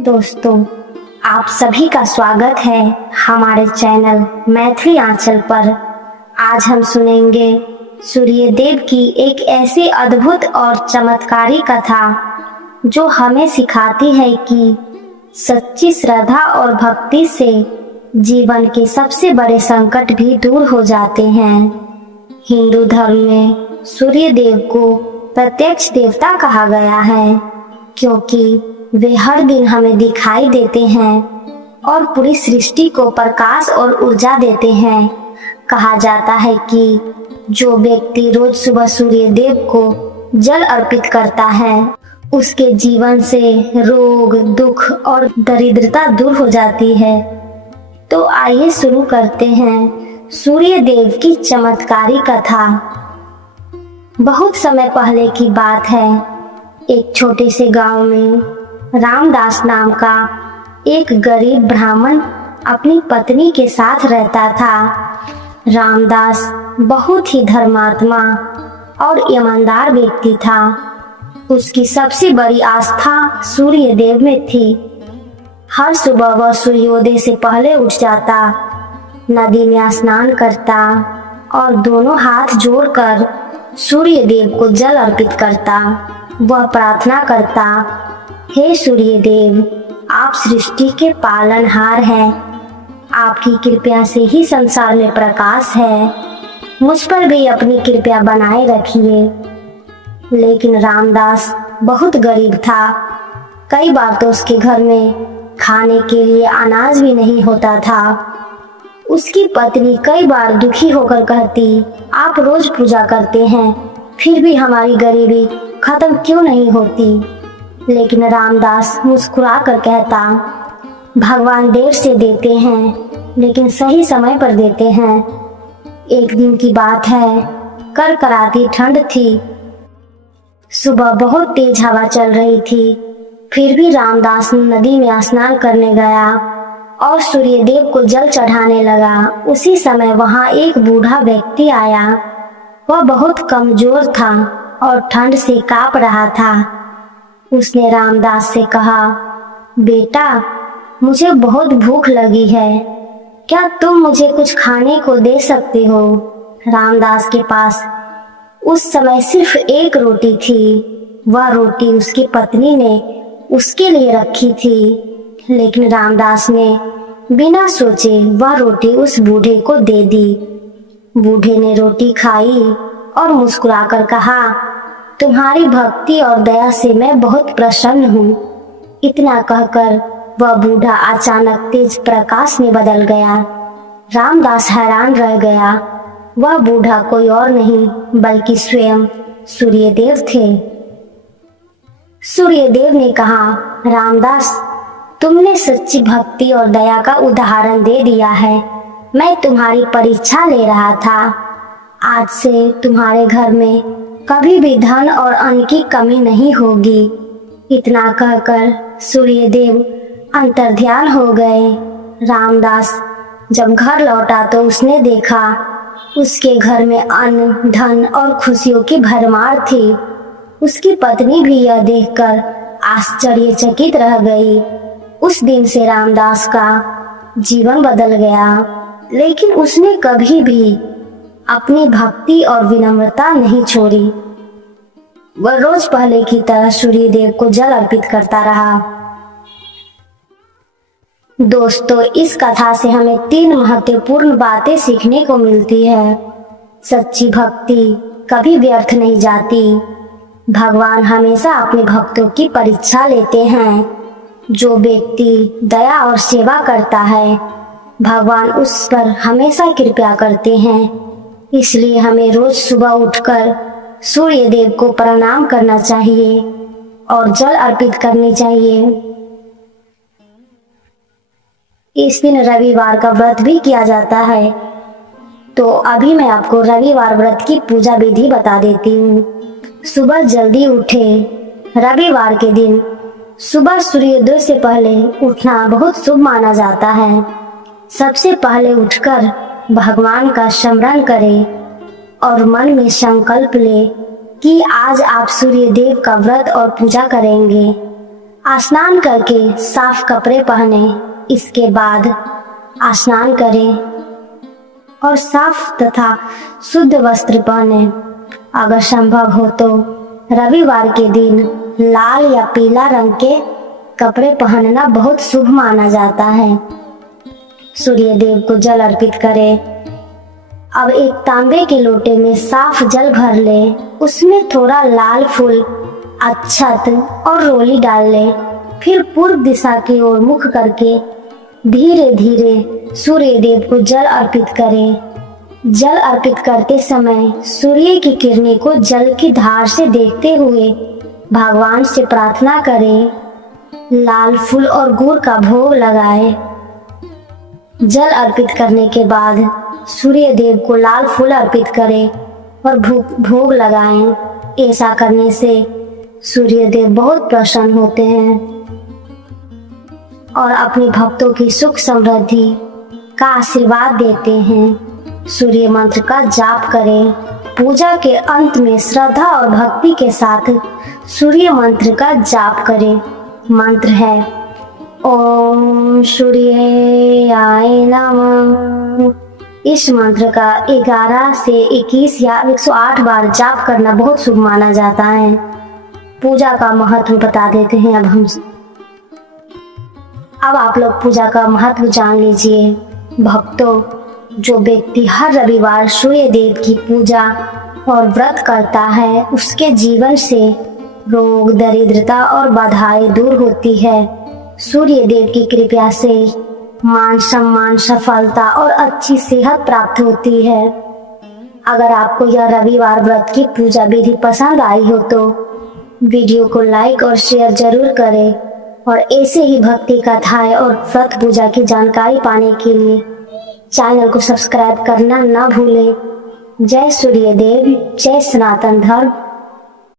दोस्तों, आप सभी का स्वागत है हमारे चैनल मैथिली आंचल पर। आज हम सुनेंगे सूर्यदेव की एक ऐसी अद्भुत और चमत्कारी कथा जो हमें सिखाती है कि सच्ची श्रद्धा और भक्ति से जीवन के सबसे बड़े संकट भी दूर हो जाते हैं। हिंदू धर्म में सूर्यदेव को प्रत्यक्ष देवता कहा गया है, क्योंकि वे हर दिन हमें दिखाई देते हैं और पूरी सृष्टि को प्रकाश और ऊर्जा देते हैं। कहा जाता है कि जो व्यक्ति रोज सुबह सूर्यदेव को जल अर्पित करता है, उसके जीवन से रोग, दुख और दरिद्रता दूर हो जाती है। तो आइए शुरू करते हैं सूर्यदेव की चमत्कारी कथा। बहुत समय पहले की बात है। एक छोटे से गांव में रामदास नाम का एक गरीब ब्राह्मण अपनी पत्नी के साथ रहता था। रामदास बहुत ही धर्मात्मा और ईमानदार व्यक्ति था। उसकी सबसे बड़ी आस्था सूर्यदेव में थी। हर सुबह वह सूर्योदय से पहले उठ जाता, नदी में स्नान करता और दोनों हाथ जोड़कर सूर्यदेव को जल अर्पित करता। वह प्रार्थना करता, हे सूर्यदेव, आप सृष्टि के पालनहार हैं। आपकी कृपा से ही संसार में प्रकाश है। मुझ पर भी अपनी कृपा बनाए रखिए। लेकिन रामदास बहुत गरीब था। कई बार तो उसके घर में खाने के लिए अनाज भी नहीं होता था। उसकी पत्नी कई बार दुखी होकर कहती, आप रोज पूजा करते हैं, फिर भी हमारी गरीबी खत्म क्यों नहीं होती? लेकिन रामदास मुस्कुरा कर कहता, भगवान देर से देते हैं, लेकिन सही समय पर देते हैं। एक दिन की बात है, करकराती ठंड थी। सुबह बहुत तेज हवा चल रही थी। फिर भी रामदास नदी में स्नान करने गया और सूर्यदेव को जल चढ़ाने लगा। उसी समय वहां एक बूढ़ा व्यक्ति आया। वह बहुत कमजोर था और ठंड से कांप रहा था। उसने रामदास से कहा, बेटा, मुझे बहुत भूख लगी है, क्या तुम मुझे कुछ खाने को दे सकते हो? रामदास के पास उस समय सिर्फ एक रोटी थी। वह रोटी उसकी पत्नी ने उसके लिए रखी थी, लेकिन रामदास ने बिना सोचे वह रोटी उस बूढ़े को दे दी। बूढ़े ने रोटी खाई और मुस्कुराकर कहा, तुम्हारी भक्ति और दया से मैं बहुत प्रसन्न हूँ। इतना कहकर वह बूढ़ा अचानक तेज प्रकाश में बदल गया। रामदास हैरान रह गया। वह बूढ़ा कोई और नहीं बल्कि स्वयं सूर्यदेव थे। सूर्यदेव ने कहा, रामदास, तुमने सच्ची भक्ति और दया का उदाहरण दे दिया है। मैं तुम्हारी परीक्षा ले रहा था। आज से तुम्हारे घर में कभी भी धन और अन्न की कमी नहीं होगी। इतना कहकर सूर्यदेव अंतर्ध्यान हो गए। रामदास जब घर लौटा तो उसने देखा उसके घर में अन्न, धन और खुशियों की भरमार थी। उसकी पत्नी भी यह देखकर आश्चर्यचकित रह गई। उस दिन से रामदास का जीवन बदल गया, लेकिन उसने कभी भी अपनी भक्ति और विनम्रता नहीं छोड़ी। वह रोज पहले की तरह सूर्यदेव को जल अर्पित करता रहा। दोस्तों, इस कथा से हमें 3 महत्वपूर्ण बातें सीखने को मिलती है। सच्ची भक्ति कभी व्यर्थ नहीं जाती। भगवान हमेशा अपने भक्तों की परीक्षा लेते हैं। जो व्यक्ति दया और सेवा करता है, भगवान उस पर हमेशा कृपा करते हैं। इसलिए हमें रोज सुबह उठकर सूर्यदेव को प्रणाम करना चाहिए और जल अर्पित करनी चाहिए। इस दिन रविवार का व्रत भी किया जाता है। तो अभी मैं आपको रविवार व्रत की पूजा विधि बता देती हूँ। सुबह जल्दी उठे। रविवार के दिन सुबह सूर्योदय से पहले उठना बहुत शुभ माना जाता है। सबसे पहले उठकर भगवान का स्मरण करें और मन में संकल्प ले कि आज आप सूर्य देव का व्रत और पूजा करेंगे। स्नान करके साफ कपड़े पहने, इसके बाद स्नान करें और साफ तथा शुद्ध वस्त्र पहने। अगर संभव हो तो रविवार के दिन लाल या पीला रंग के कपड़े पहनना बहुत शुभ माना जाता है। सूर्य देव को जल अर्पित करें। अब एक तांबे के लोटे में साफ जल भर ले, उसमें थोड़ा लाल फूल, अक्षत और रोली डाल ले। फिर पूर्व दिशा की ओर मुख करके धीरे धीरे सूर्य देव को जल अर्पित करें। जल अर्पित करते समय सूर्य की किरणें को जल की धार से देखते हुए भगवान से प्रार्थना करें। लाल फूल और गुड़ का भोग लगाएं। जल अर्पित करने के बाद सूर्य देव को लाल फूल अर्पित करें और भोग लगाएं। ऐसा करने से सूर्य देव बहुत प्रसन्न होते हैं और अपने भक्तों की सुख समृद्धि का आशीर्वाद देते हैं। सूर्य मंत्र का जाप करें। पूजा के अंत में श्रद्धा और भक्ति के साथ सूर्य मंत्र का जाप करें। मंत्र है ओम सूर्याय नमः। इस मंत्र का 11 से 21 या 108 बार जाप करना बहुत शुभ माना जाता है। पूजा का महत्व बता देते हैं अब आप लोग पूजा का महत्व जान लीजिए। भक्तों, जो व्यक्ति हर रविवार सूर्य देव की पूजा और व्रत करता है, उसके जीवन से रोग, दरिद्रता और बाधाएं दूर होती है। सूर्य देव की कृपा से मान सम्मान, सफलता और अच्छी सेहत प्राप्त होती है। अगर आपको यह रविवार व्रत की पूजा विधि पसंद आई हो तो वीडियो को लाइक और शेयर जरूर करें और ऐसे ही भक्ति कथाएं और व्रत पूजा की जानकारी पाने के लिए चैनल को सब्सक्राइब करना न भूलें। जय सूर्य देव, जय सनातन धर्म।